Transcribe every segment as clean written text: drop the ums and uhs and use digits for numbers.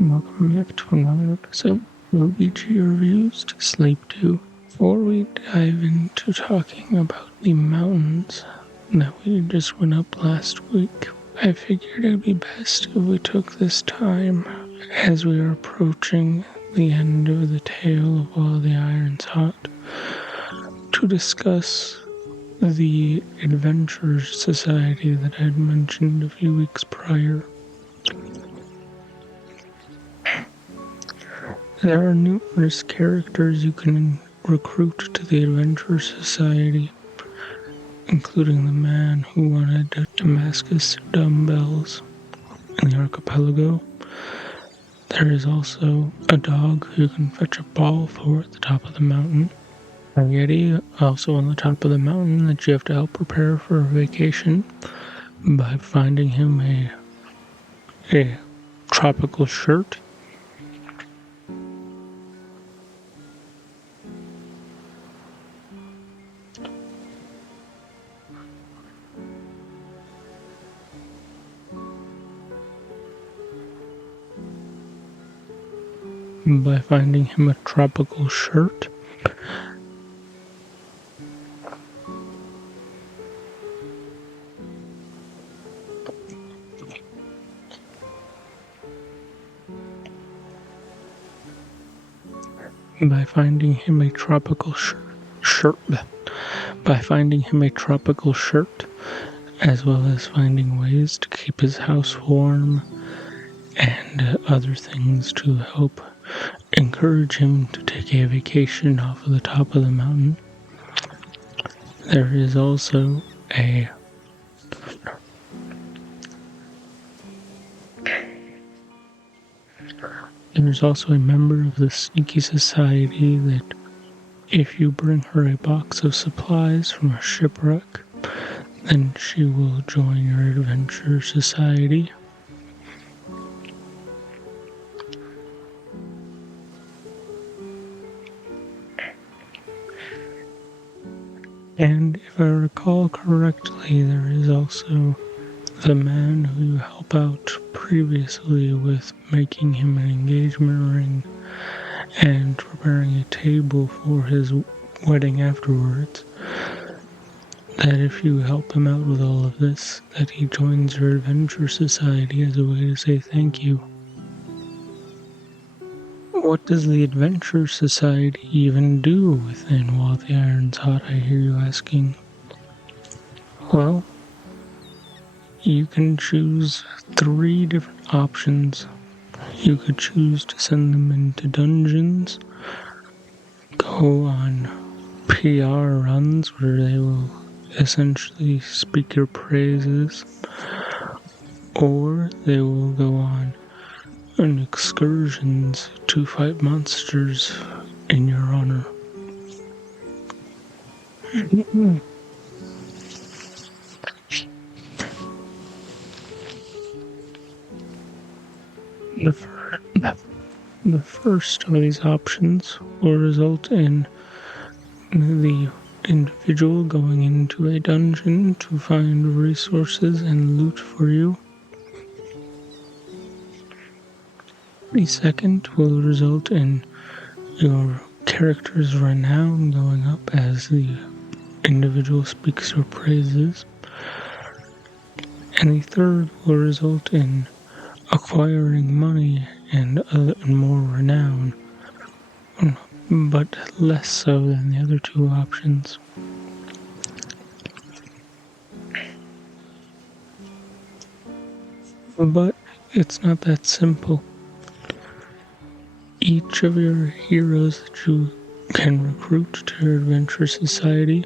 Welcome back to another episode of LBG Reviews to Sleep 2. Before we dive into talking about the mountains that we just went up last week, I figured it would be best if we took this time as we are approaching the end of the tale of While the Iron's Hot to discuss the Adventure Society that I had mentioned a few weeks prior. There are numerous characters you can recruit to the Adventure Society, including the man who wanted Damascus dumbbells in the archipelago. There is also a dog who can fetch a ball for at the top of the mountain. A Yeti, also on the top of the mountain, that you have to help prepare for a vacation by finding him a tropical shirt. By finding him a tropical shirt. By finding him a tropical shirt. By finding him a tropical shirt, as well as finding ways to keep his house warm and other things to help encourage him to take a vacation off of the top of the mountain. There is also a member of the Sneaky Society that if you bring her a box of supplies from a shipwreck, then she will join your Adventure Society. And if I recall correctly, there is also the man who you help out previously with making him an engagement ring and preparing a table for his wedding afterwards. That if you help him out with all of this, that he joins your Adventure Society as a way to say thank you. What does the Adventure Society even do within While the Iron's Hot, I hear you asking? Well, you can choose 3 different options. You could choose to send them into dungeons, go on PR runs where they will essentially speak your praises, or they will go on excursions to fight monsters in your honor. The first of these options will result in the individual going into a dungeon to find resources and loot for you. The second will result in your character's renown going up as the individual speaks your praises. And the third will result in acquiring money and more renown, but less so than the other 2 options. But it's not that simple. Each of your heroes that you can recruit to your Adventure Society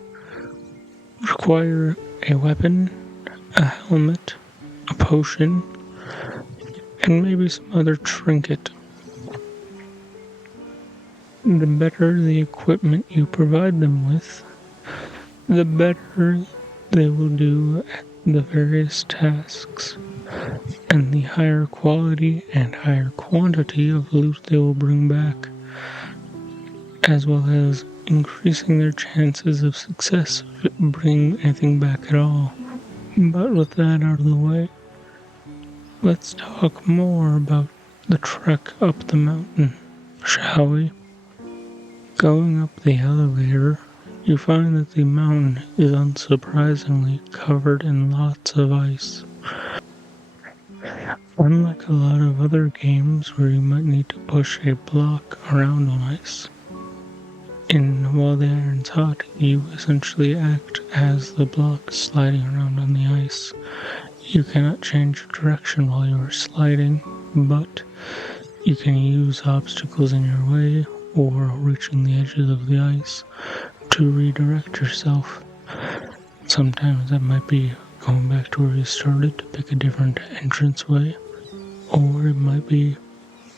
require a weapon, a helmet, a potion, and maybe some other trinket. The better the equipment you provide them with, the better they will do at the various tasks, and the higher quality and higher quantity of loot they will bring back, as well as increasing their chances of success of bringing anything back at all. But with that out of the way, let's talk more about the trek up the mountain, shall we? Going up the elevator, you find that the mountain is unsurprisingly covered in lots of ice. Unlike a lot of other games where you might need to push a block around on ice, while the iron's hot, you essentially act as the block sliding around on the ice. You cannot change your direction while you are sliding, but you can use obstacles in your way or reaching the edges of the ice to redirect yourself. Sometimes that might be going back to where you started to pick a different entranceway, or it might be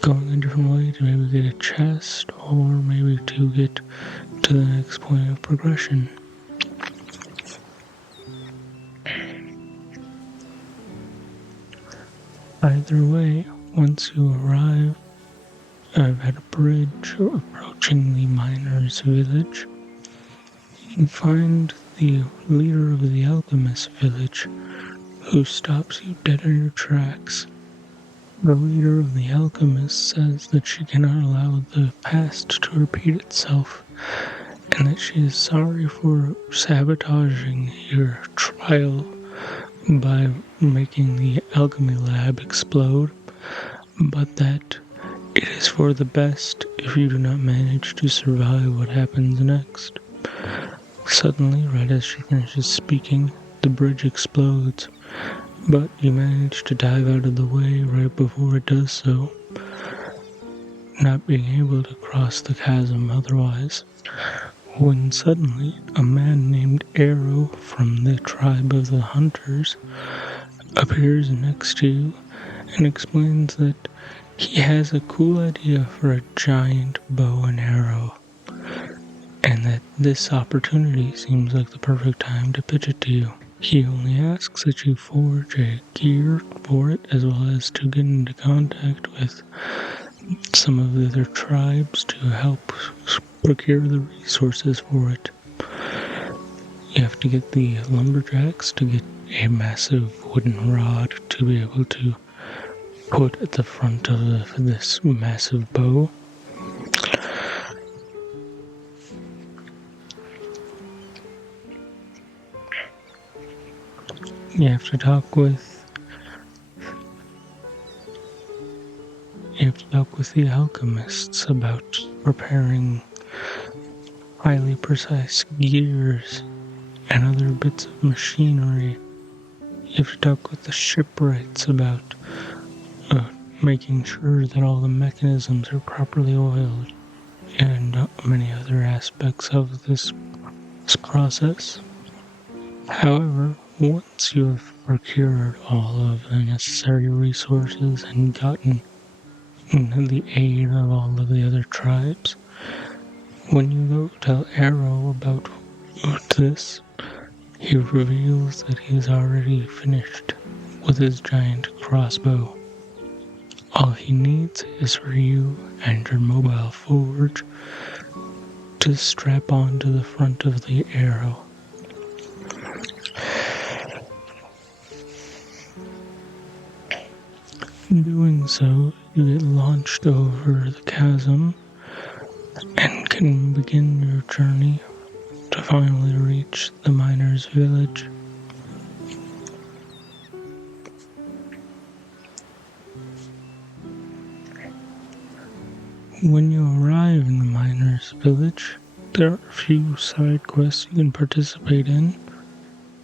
going a different way to maybe get a chest, or maybe to get to the next point of progression. Either way, once you arrive at a bridge approaching the miners' village, you find the leader of the alchemist village, who stops you dead in your tracks. The leader of the alchemists says that she cannot allow the past to repeat itself, and that she is sorry for sabotaging your trial by making the alchemy lab explode, but that it is for the best if you do not manage to survive what happens next. Suddenly, right as she finishes speaking, the bridge explodes, but you manage to dive out of the way right before it does so, not being able to cross the chasm otherwise, when suddenly a man named Arrow from the tribe of the Hunters appears next to you and explains that he has a cool idea for a giant bow and arrow, and that this opportunity seems like the perfect time to pitch it to you. He only asks that you forge a gear for it, as well as to get into contact with some of the other tribes to help procure the resources for it. You have to get the lumberjacks to get a massive wooden rod to be able to put at the front of this massive bow. You have to talk with the alchemists about preparing highly precise gears and other bits of machinery. You have to talk with the shipwrights about making sure that all the mechanisms are properly oiled, and many other aspects of this process. However, once you have procured all of the necessary resources and gotten the aid of all of the other tribes, when you go tell Arrow about this, he reveals that he's already finished with his giant crossbow. All he needs is for you and your mobile forge to strap on to the front of the arrow. Doing so, you get launched over the chasm and can begin your journey to finally reach the miners' village. When you arrive in the miners' village, there are a few side quests you can participate in.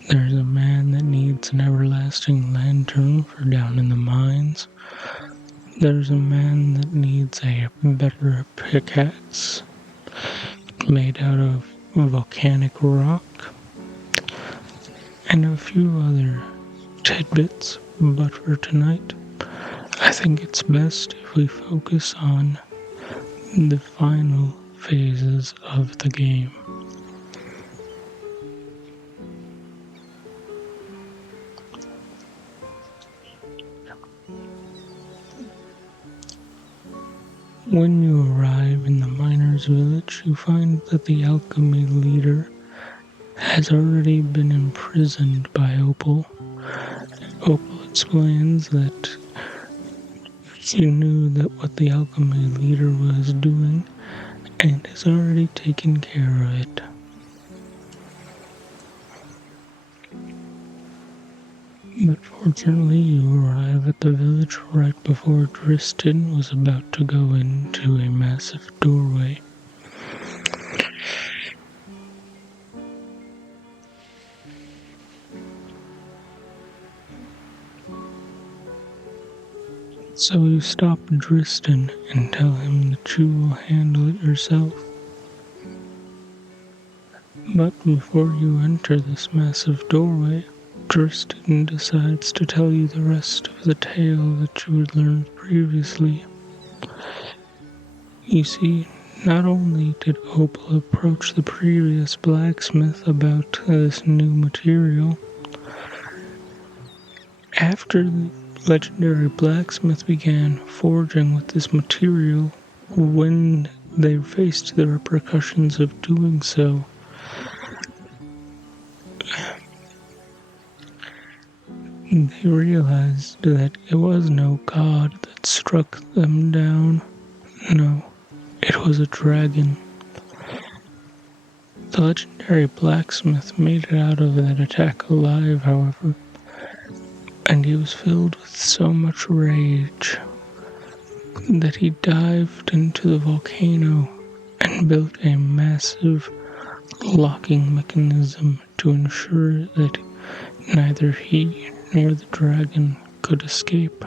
There's a man that needs an everlasting lantern for down in the mines. There's a man that needs a better pickaxe made out of volcanic rock, and a few other tidbits. But for tonight, I think it's best if we focus on the final phases of the game. When you arrive in the miners' village, you find that the alchemy leader has already been imprisoned by Opal. Opal explains that He knew that what the alchemy leader was doing and has already taken care of it. But fortunately, you arrive at the village right before Tristan was about to go into a massive doorway. So you stop Tristan and tell him that you will handle it yourself. But before you enter this massive doorway, Tristan decides to tell you the rest of the tale that you had learned previously. You see, not only did Opal approach the previous blacksmith about this new material, after the legendary blacksmith began forging with this material, when they faced the repercussions of doing so, they realized that it was no god that struck them down. No, it was a dragon. The legendary blacksmith made it out of that attack alive, however, and he was filled with so much rage that he dived into the volcano and built a massive locking mechanism to ensure that neither he nor the dragon could escape.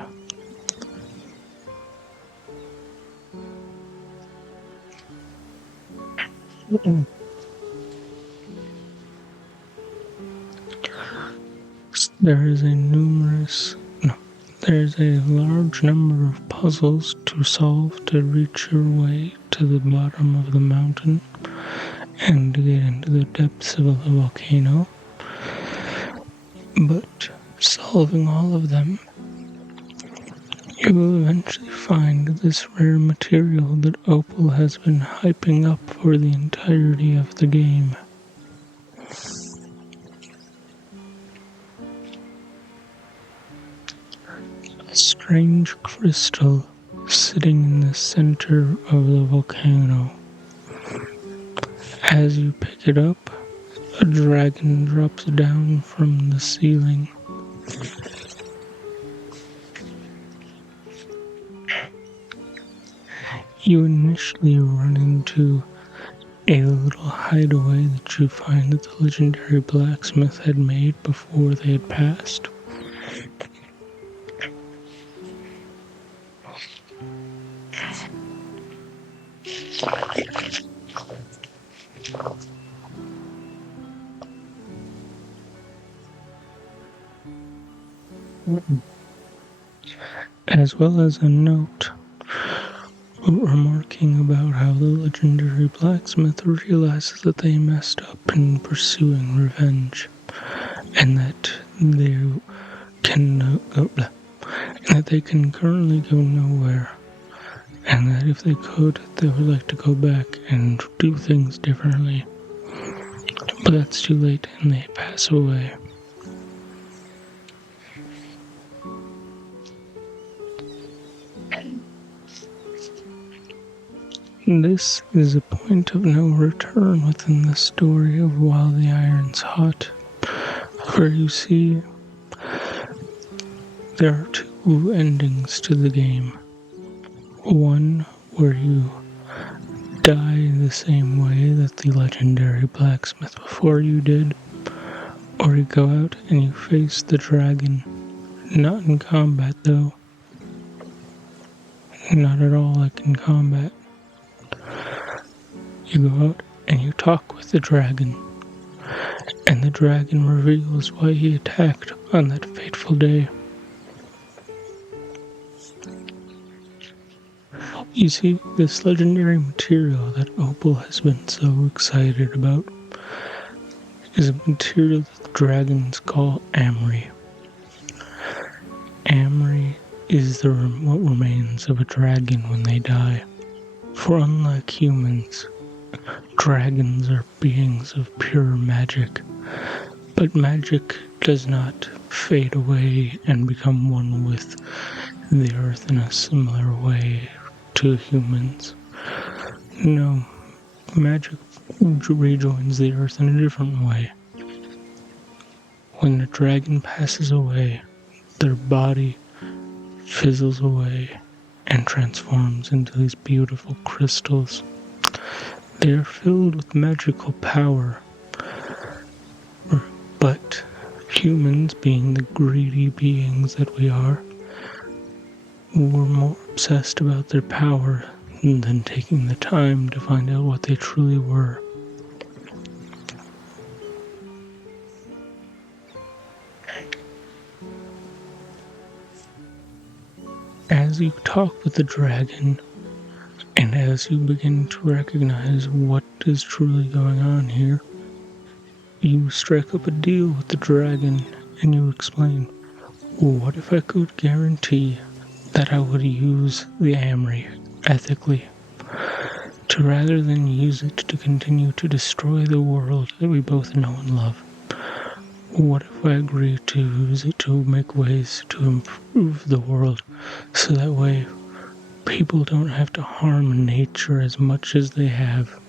There's a large number of puzzles to solve to reach your way to the bottom of the mountain and to get into the depths of the volcano. But solving all of them, you will eventually find this rare material that Opal has been hyping up for the entirety of the game. A strange crystal sitting in the center of the volcano. As you pick it up, a dragon drops down from the ceiling. You initially run into a little hideaway that you find that the legendary blacksmith had made before they had passed. As well as a note remarking about how the legendary blacksmith realizes that they messed up in pursuing revenge, and that they can currently go nowhere, and that if they could, they would like to go back and do things differently. But that's too late, and they pass away. This is a point of no return within the story of While the Iron's Hot, where you see there are two endings to the game. One where you die the same way that the legendary blacksmith before you did, or you go out and you face the dragon. Not in combat though. Not at all like in combat. You go out and you talk with the dragon, and the dragon reveals why he attacked on that fateful day. You see, this legendary material that Opal has been so excited about is a material that the dragons call Amri. Amri is what remains of a dragon when they die. For unlike humans, dragons are beings of pure magic, but magic does not fade away and become one with the earth in a similar way to humans. No, magic rejoins the earth in a different way. When the dragon passes away, their body fizzles away and transforms into these beautiful crystals. They are filled with magical power, but humans, being the greedy beings that we are, were more obsessed about their power than taking the time to find out what they truly were. As you talk with the dragon, and as you begin to recognize what is truly going on here, you strike up a deal with the dragon and you explain, what if I could guarantee that I would use the Amory ethically, to rather than use it to continue to destroy the world that we both know and love? What if I agree to use it to make ways to improve the world, so that way people don't have to harm nature as much as they have?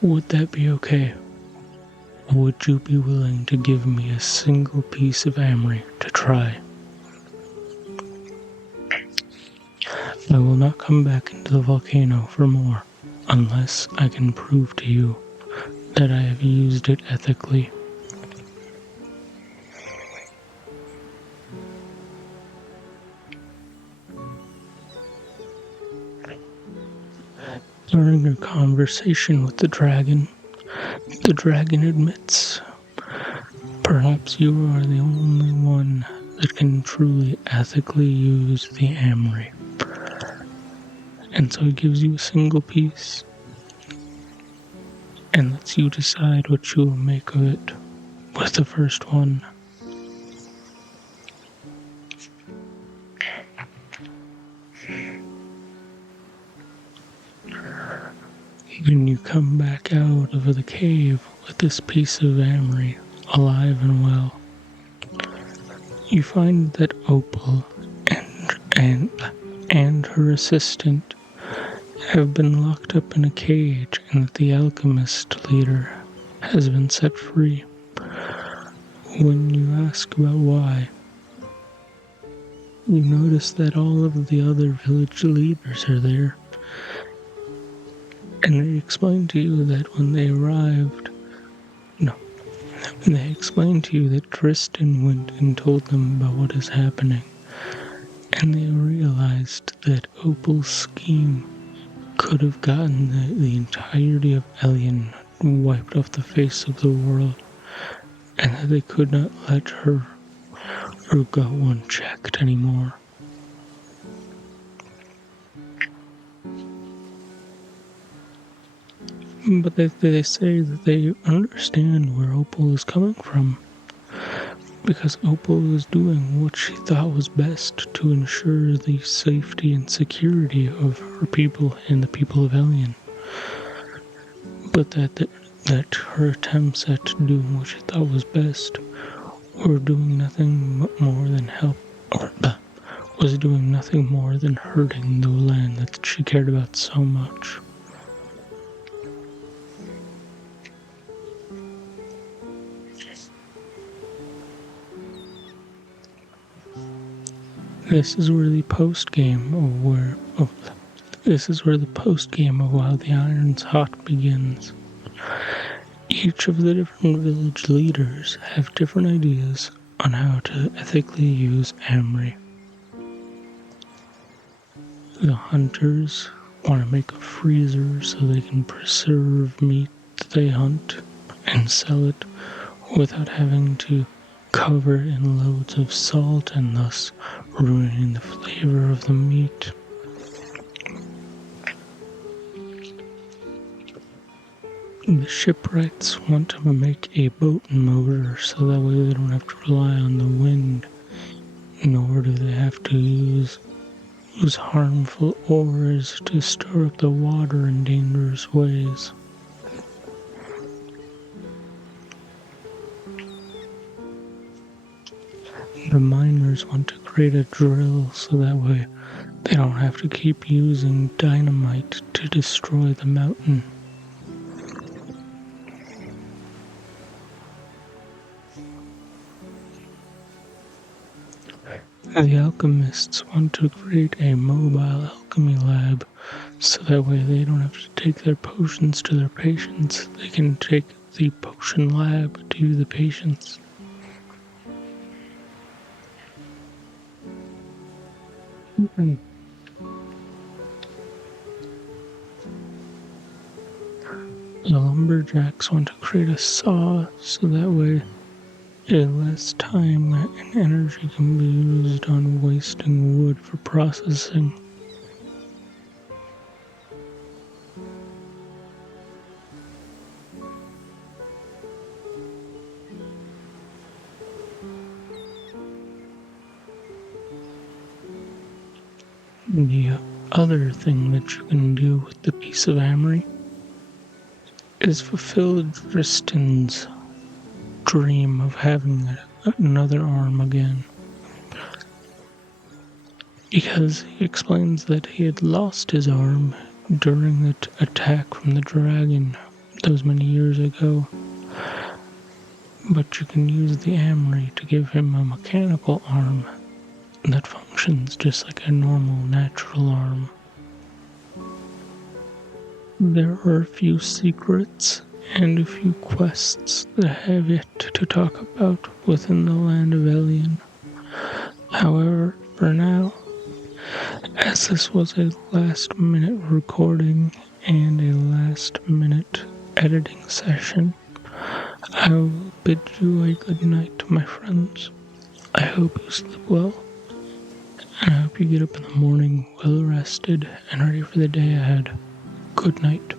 Would that be okay? Would you be willing to give me a single piece of Amory to try? I will not come back into the volcano for more, unless I can prove to you that I have used it ethically. During your conversation with the dragon admits, perhaps you are the only one that can truly ethically use the Amory. And so he gives you a single piece and lets you decide what you will make of it with the first one. When you come back out of the cave with this piece of Amory, alive and well, you find that Opal and her assistant have been locked up in a cage, and that the alchemist leader has been set free. When you ask about why, you notice that all of the other village leaders are there. And they explain to you that when they arrived, they explained to you that Tristan went and told them about what is happening. And they realized that Opal's scheme could have gotten the entirety of Elian wiped off the face of the world, and that they could not let her go unchecked anymore. But they say that they understand where Opal is coming from, because Opal is doing what she thought was best to ensure the safety and security of her people and the people of Elian. But that her attempts at doing what she thought was best were doing nothing more than was doing nothing more than hurting the land that she cared about so much. This is where the post game of While the Iron's Hot begins. Each of the different village leaders have different ideas on how to ethically use Amory. The hunters want to make a freezer so they can preserve meat that they hunt and sell it without having to cover it in loads of salt and thus ruining the flavor of the meat. The shipwrights want to make a boat motor so that way they don't have to rely on the wind, nor do they have to use harmful oars to stir up the water in dangerous ways. The miners want to create a drill so that way they don't have to keep using dynamite to destroy the mountain. The alchemists want to create a mobile alchemy lab so that way they don't have to take their potions to their patients. They can take the potion lab to the patients. The lumberjacks want to create a saw so that way in less time and energy can be used on wasting wood for processing. The other thing that you can do with the piece of amory is fulfill Tristan's dream of having another arm again. Because he explains that he had lost his arm during the attack from the dragon that was many years ago. But you can use the amory to give him a mechanical arm that functions just like a normal natural arm. There are a few secrets and a few quests that I have yet to talk about within the land of Elian. However, for now, as this was a last-minute recording and a last-minute editing session, I will bid you a good night, my friends. I hope you sleep well, and I hope you get up in the morning well rested and ready for the day ahead. Good night.